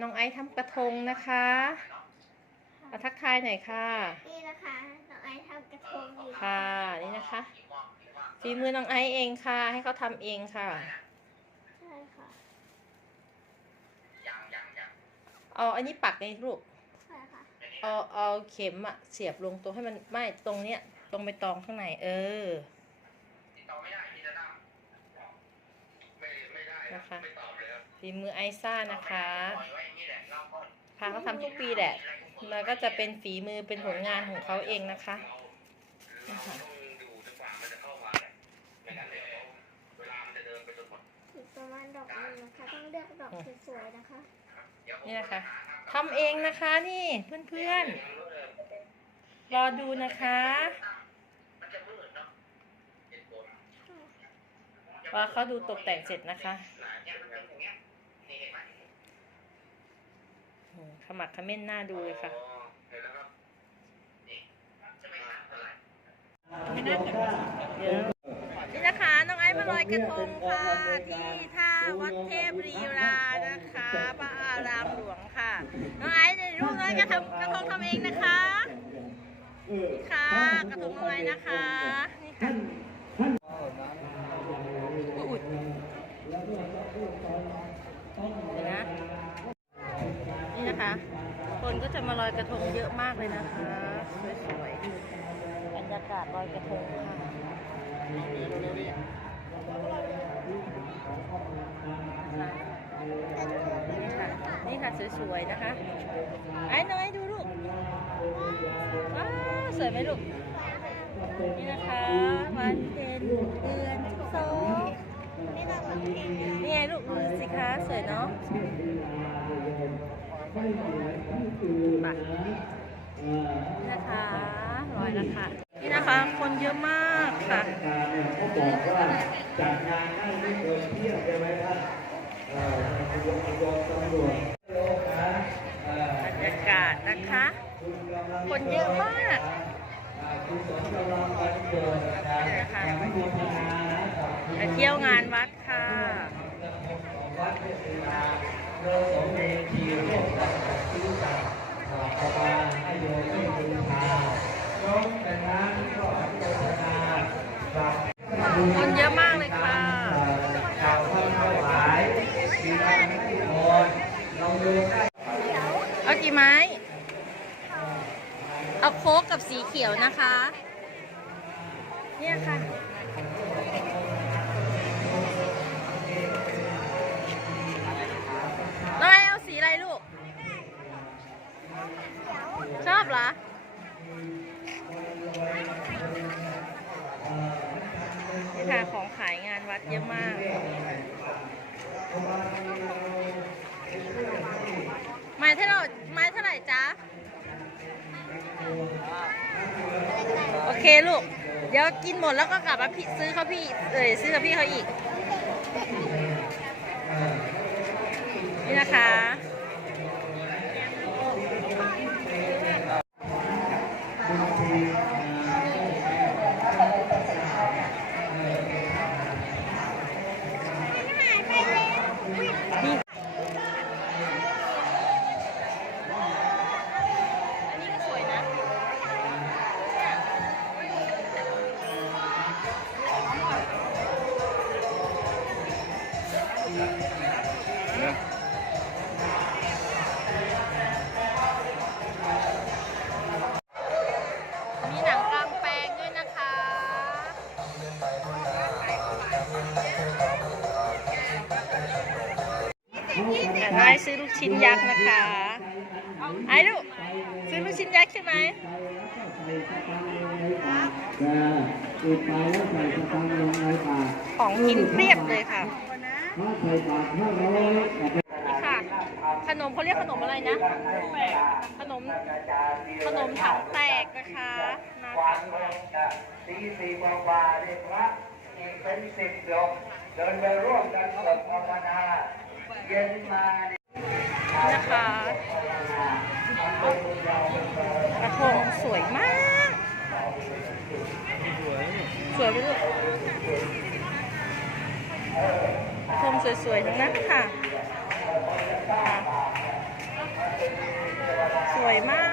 น้องไอซ์ทำกระทงนะคะมาทักทายหน่อยค่ะ นี่นะคะน้องไอซ์ทำกระทงอยู่ค่ะ นี่นะคะฝีมือน้องไอซ์เองค่ะ ให้เขาทำเองค่ะ ใช่ค่ะเอาอันนี้ปักในลูกใช่ค่ะเอาเอาเข็มอะเสียบลงตรงให้มันไม่ตรงเนี้ย ตรงไปตองข้างในเออติดต่อไม่ได้ที่จะตั้งไม่ไม่ได้นะคะ ไม่ตอบเลยครับฝีมือไอซ่านะคะปล่อยไว้อย่างนี้แหละเราก็ค่ะเขาทำทุกปีแหละมันก็จะเป็นฝีมือเป็นผลงานของเขาเองนะคะเราต้องดูจนกว่ามันจะเข้ามาแหละไม่งั้นเดี๋ยวเวลามันจะเดินไปจนหมดถึงประมาณดอกหนึงนะคะต้องเลือกดอกสวยๆนะคะเดี๋ยวผมนี่นะคะทำเองนะคะนี่เพื่อนๆ รอดูนะคะมันจะมืดเนาะเห็นผมว่าเขาดูตกแต่งเสร็จนะคะ หลายอย่างมันเป็นอย่างเงี้ยนี่เห็นไหม อื มขมักขม้นหน้าดูเลยค่ะนี่นะคะน้องไอซ์มาลอยกระทงค่ะที่ท่าวัดเทพรีลานะคะพระอารามหลวงค่ะน้องไอซ์ในรูปนั้นก็ทำกระทงทำเองนะคะค่ะกระทงน้องไอซ์นะคะนี่ค่ะอุ๊ยเดี๋ยนะ นะคะ คนก็จะมาลอยกระทงเยอะมากเลยนะคะ สวยๆบรรยากาศลอยกระทงค่ะนี่ค่ะ นี่ค่ะสวยๆนะคะ ไอ้น้อยดูลูกว้าสวยไหมลูก นี่นะคะวันเพ็ญเดือนสองนี่เราแบบเองนี่ไงลูกดู นี่นะคะร้อยแล้วค่ะ นี่นะคะ คนเยอะมากค่ะเขาบอกว่าจัดงานให้ไม่เกินเที่ยงใช่ไหมท่านเอ่อคุณยมตำรวจโลกนะเอ่อบรรยากาศนะคะคุณกำลังคนเยอะมากอ่าคุณสนกำลังวันเกิดนะนี่นะคะอยากให้โฆษณานะกับคุณมาเที่ยวงานวัดค่ะ ของวัดเทพศิลา เราสมเด็จทีร่วมกันกับที่รู้จักประมาณให้โยมได้บูชาโยมแต่นั้นก็โฆษณากับคนเยอะมากเลยค่ะชาวท่านทั้งหลายที่รักทุกคนเราดูได้เอากี่ไม้ เอาโค้กกับสีเขียวนะคะ เนี่ยค่ะ เยอะมาก ไม้เท่าไหร่ไม้เท่าไหร่จ๊ะ โอเคลูก เดี๋ยวกินหมดแล้วก็กลับมาพี่ซื้อเขาพี่ เอ้ยซื้อกับพี่เขาอีก นี่นะคะ อยากได้ซื้อลูกชิ้นยักษ์นะคะไอ้ลูกซื้อลูกชิ้นยักษ์ใช่ไหมของกินเพียบเลยค่ะนี่ค่ะ ขนมเขาเรียกขนมอะไรนะ ขนม ขนมถังแตกนะคะนาทานมากตีสี่กว่าเนี่ยพระเป็นสิบดอกเดินไปร่วมกันสวดภาวนา นะคะกระทงสวยมาก สวยไหมลูกกระทงสวยๆทั้งนั้นค่ะ สวยมาก